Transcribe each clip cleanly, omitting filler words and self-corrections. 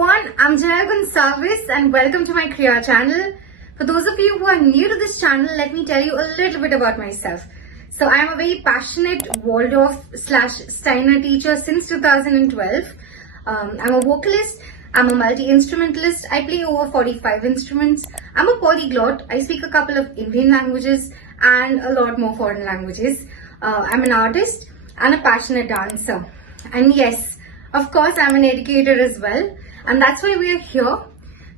everyone, I'm Jaya Service and welcome to my Kriya channel. For those of you who are new to this channel, let me tell you a little bit about myself. So I am a very passionate Waldorf/Steiner teacher since 2012. I'm a vocalist, I'm a multi-instrumentalist, I play over 45 instruments, I'm a polyglot, I speak a couple of Indian languages and a lot more foreign languages. I'm an artist and a passionate dancer. And yes, of course, I'm an educator as well, and that's why we are here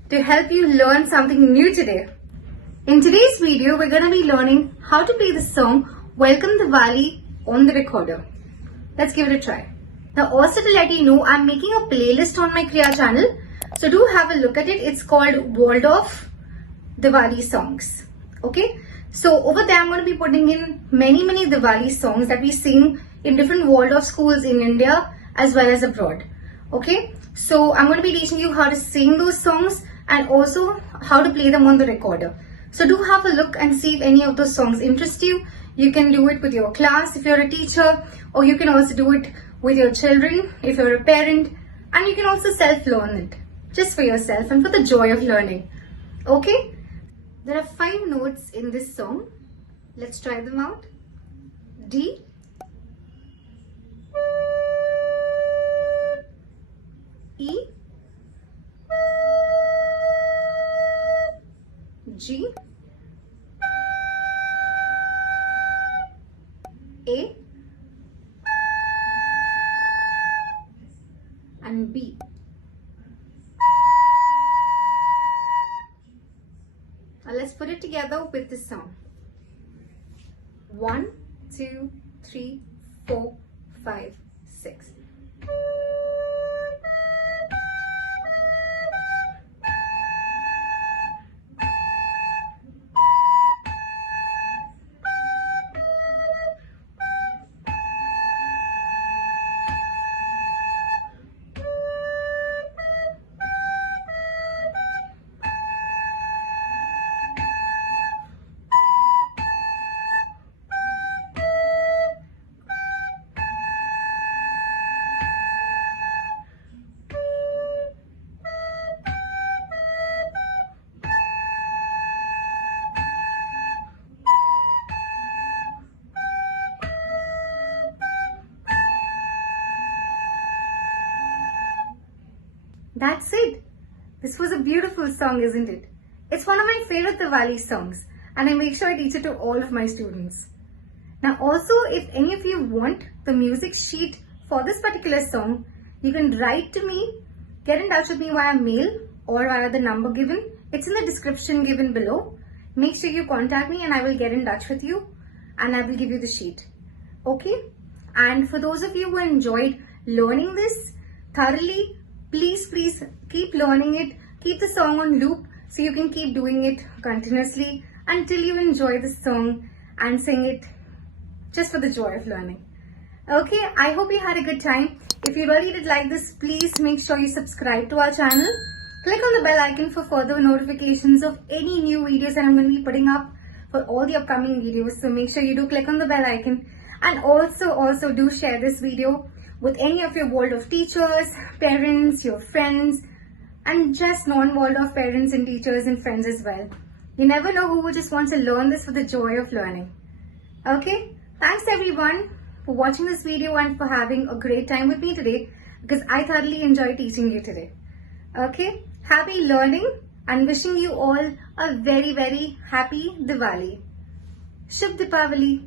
to help you learn something new today. In today's video, we're going to be learning how to play the song Welcome Diwali on the recorder. Let's give it a try. Now, also to let you know, I'm making a playlist on my Kriya channel, so do have a look at it. It's called Waldorf Diwali songs. Okay, so over there, I'm going to be putting in many Diwali songs that we sing in different Waldorf schools in India as well as abroad. Okay, so I'm going to be teaching you how to sing those songs and also how to play them on the recorder. So do have a look and see if any of those songs interest you. You can do it with your class if you're a teacher, or you can also do it with your children if you're a parent, and you can also self-learn it just for yourself and for the joy of learning. Okay, there are 5 notes in this song. Let's try them out. D, E, G, A, and B. Now let's put it together with this song. 1, 2, 3, 4, 5, 6. That's it. This was a beautiful song, isn't it? It's one of my favorite Diwali songs, and I make sure I teach it to all of my students. Now also, if any of you want the music sheet for this particular song, you can write to me, get in touch with me via mail or via the number given. It's in the description given below. Make sure you contact me and I will get in touch with you and I will give you the sheet. Okay? And for those of you who enjoyed learning this thoroughly, please keep learning it, keep the song on loop so you can keep doing it continuously until you enjoy the song and sing it just for the joy of learning. Okay, I hope you had a good time. If you really did like this, please make sure you subscribe to our channel. Click on the bell icon for further notifications of any new videos that I'm going to be putting up for all the upcoming videos. So make sure you do click on the bell icon, and also do share this video with any of your Waldorf teachers, parents, your friends, and just non-Waldorf parents and teachers and friends as well. You never know who would just want to learn this for the joy of learning. Okay, thanks everyone for watching this video and for having a great time with me today, because I thoroughly enjoyed teaching you today. Okay, happy learning and wishing you all a very happy Diwali. Shubh Deepavali.